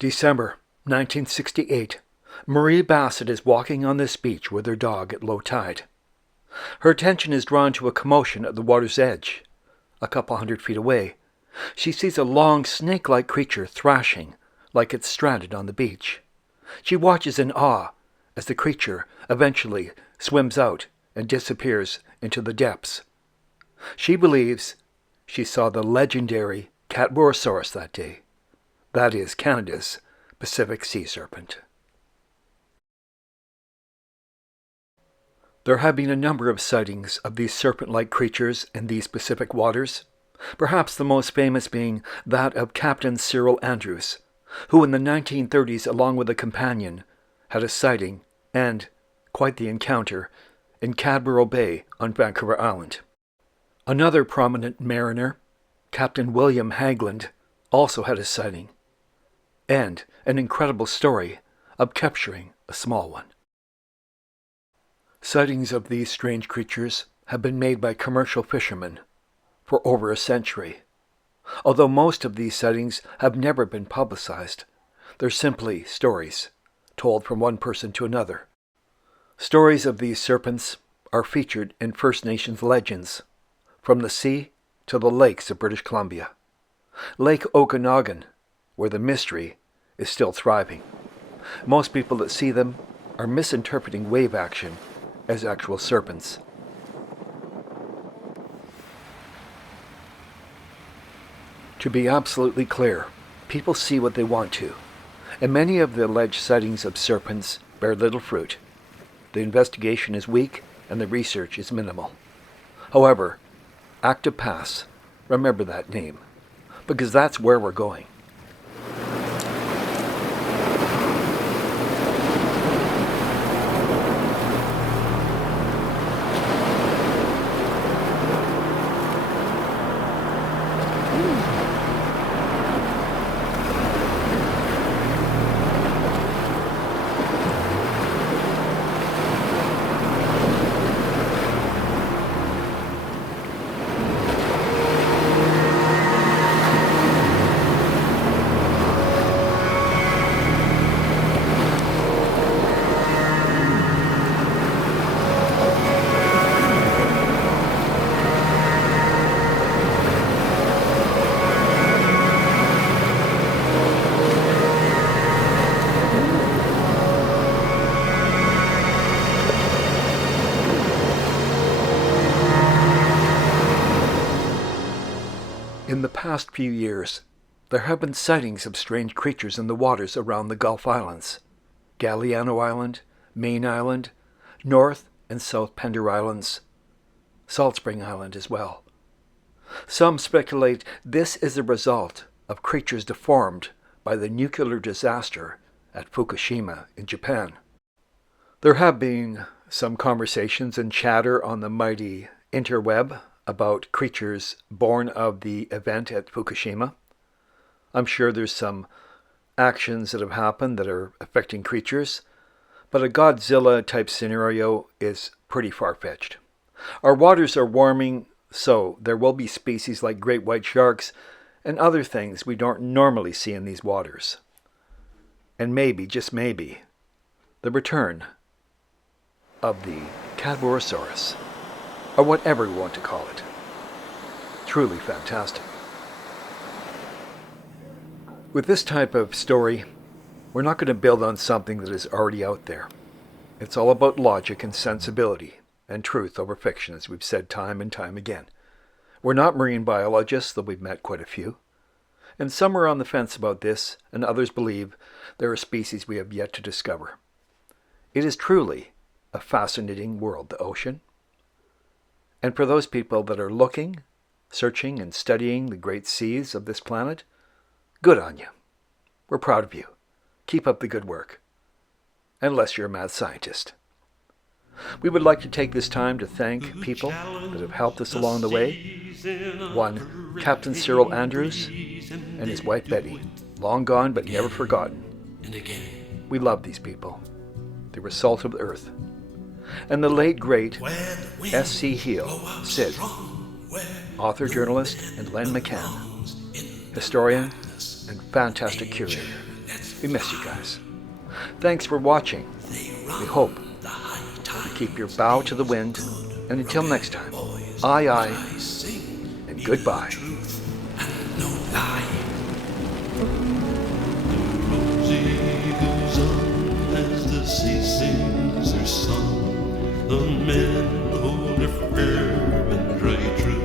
December 1968. Marie Bassett is walking on this beach with her dog at low tide. Her attention is drawn to a commotion at the water's edge. A couple 100 feet away, she sees a long snake-like creature thrashing like it's stranded on the beach. She watches in awe as the creature eventually swims out and disappears into the depths. She believes she saw the legendary Catborosaurus that day. That is Canada's Pacific sea serpent. There have been a number of sightings of these serpent-like creatures in these Pacific waters, perhaps the most famous being that of Captain Cyril Andrews, who in the 1930s, along with a companion, had a sighting and quite the encounter in Cadboro Bay on Vancouver Island. Another prominent mariner, Captain William Hagland, also had a sighting and an incredible story of capturing a small one. Sightings of these strange creatures have been made by commercial fishermen for over a century. Although most of these sightings have never been publicized, they're simply stories told from one person to another. Stories of these serpents are featured in First Nations legends, from the sea to the lakes of British Columbia. Lake Okanagan, where the mystery is still thriving. Most people that see them are misinterpreting wave action as actual serpents. To be absolutely clear, people see what they want to, and many of the alleged sightings of serpents bear little fruit. The investigation is weak and the research is minimal. However, Active Pass, remember that name, because that's where we're going. In the past few years, there have been sightings of strange creatures in the waters around the Gulf Islands, Galiano Island, Main Island, North and South Pender Islands, Salt Spring Island as well. Some speculate this is a result of creatures deformed by the nuclear disaster at Fukushima in Japan. There have been some conversations and chatter on the mighty interweb about creatures born of the event at Fukushima. I'm sure there's some actions that have happened that are affecting creatures, but a Godzilla-type scenario is pretty far-fetched. Our waters are warming, so there will be species like great white sharks and other things we don't normally see in these waters. And maybe, just maybe, the return of the Cadborosaurus, or whatever we want to call it. Truly fantastic. With this type of story, we're not going to build on something that is already out there. It's all about logic and sensibility and truth over fiction, as we've said time and time again. We're not marine biologists, though we've met quite a few. And some are on the fence about this, and others believe there are species we have yet to discover. It is truly a fascinating world, the ocean. And for those people that are looking, searching, and studying the great seas of this planet, good on you. We're proud of you. Keep up the good work. Unless you're a mad scientist. We would like to take this time to thank people that have helped us along the way. One, Captain Cyril Andrews and his wife Betty, long gone but never forgotten. We love these people. They were salt of the earth. And the late, great S.C. Heal, Sid, author, journalist, and Len McCann, historian and fantastic curator. We miss you guys. Thanks for watching. We hope you keep your bow to the wind, and until next time, aye aye, and goodbye. As the sea sings her song, the men hold their firm and dry true.